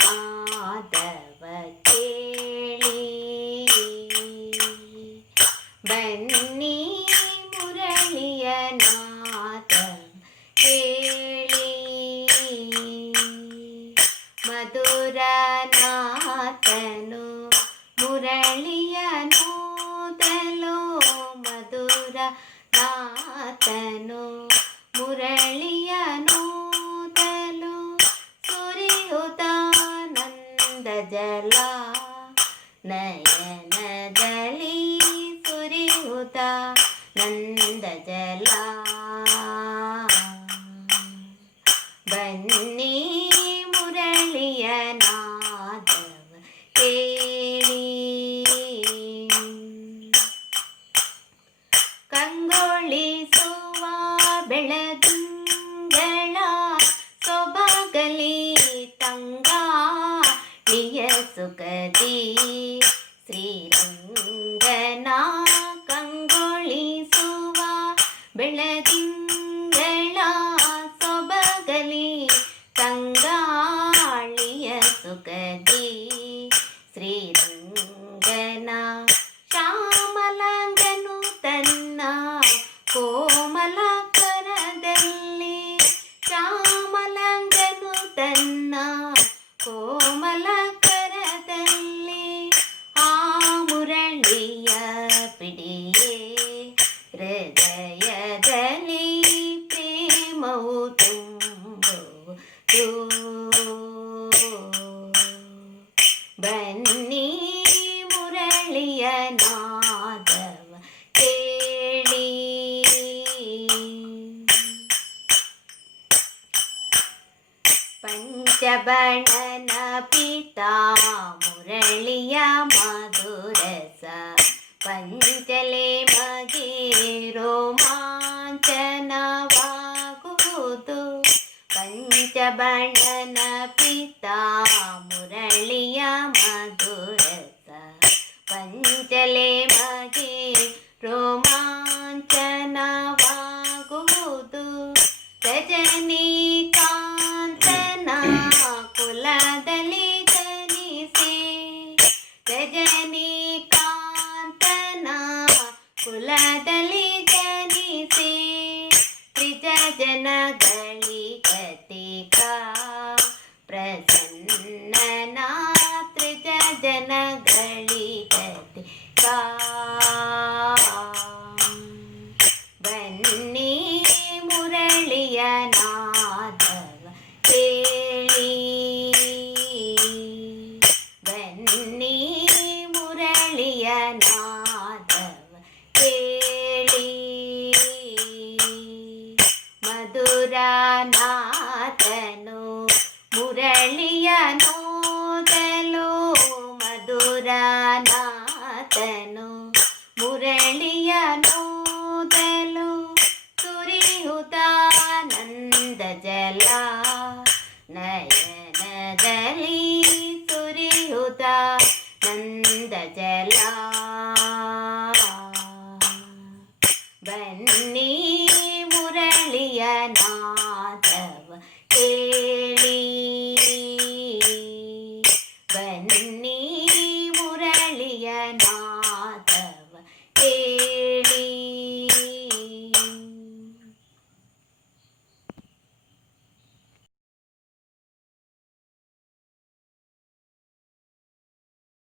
ನಾದವ ಕೇಳಿ ಬನ್ನಿ ಮುರಳಿಯ ನಾದ ಕೇಳಿ ಮಧುರನಾಥನು ಮುರಳಿಯ ನೋದಲು ಮಧುರನಾಥನು ಮುರಳಿಯ ನೋದಲು ಸುರಿಯುತ್ತಾನಂದ ಜಲ ನಯನದಲ್ಲಿ ಸುರಿಯುತ್ತಾನಂದ ಜಲ ಬನ್ನಿ ಮುರಳಿಯ ನಾದವ ಕೇಳಿ ಕಂಗೊಳಿಸುವ ಬೆಳದಿಂಗಳ ಸೊಬಗಲಿ ತಂಗಾಳಿಯ ಸುಖದಿ ಶ್ರೀರಂಗನ ಕಂಗೊಳಿಸುವ ಬೆಳದಿಂಗಳ ಸೊಬಗಲಿ ತಂಗಾಳಿಯ ಸುಖದಿ ಶ್ರೀರಂಗನ ಶ್ಯಾಮಲಂಗನು ತನ್ನ ಕೋಮಲ ಕರದಲ್ಲಿ ಶ್ಯಾಮಲಂಗನು ತನ್ನ ಕೋಮಲ ಕರದಲ್ಲಿ ಆ ಮುರಳಿಯ ಪಿಡಿಯೇ ಹೃದಯದಲ್ಲಿ ಪ್ರೇಮವು ತುಂಬುವುದು ಬನ್ನಿ ಮುರಳಿಯ ನಾದವ ಕೇಳಿ ಪಂಚಬಣನ ಪಿತಾ ಮುರಳಿಯ ಮಧುರಸ ಪಂಚಲೆ ಮಗೆ ರೋಮಾಂಚನವಾಗುವುದು ಪಂಚಬಣನ ಪಿತಾ ಮುರಳಿಯ ಮಧುರಸ ಪಂಚಲೆ ಮಗೆ ರೋಮಾಂಚನವಾಗುವುದು ರಜನಿಕಾಂತನ ಕುಲದಲ್ಲಿ ಜನಿಸಿ ರಜನಿಕಾಂತನ ಕುಲದಲ್ಲಿ ಜನಿಸಿ ತ್ರಿಜ ಜನಗಳಿಗತಿಕ ಪ್ರಸನ್ನನ ತ್ರಿಜ ಜನಗಳಿಗತಿಕ ಬನ್ನಿ ಮುರಳಿಯ ನಾದವ ಕೇಳಿ ಬನ್ನಿ ಮುರಳಿಯ ನಾದವ ಕೇಳಿ ಮಧುರನಾಥನು ಮುರಳಿಯ ನೋದಲು ಮಧುರನಾಥನು ಮುರಳಿಯ ನೋದಲು ಸುರಿಯುತ್ತಾನಂದ ಜಲ ನಯನದಲ್ಲಿ ಸುರಿಯುತ್ತಾನಂದ ಜಲ ಬನ್ನಿ ಮುರಳಿಯ ನಾದವ ಕೇಳಿ ಬನ್ನಿ ಮುರಳಿಯ ನಾದ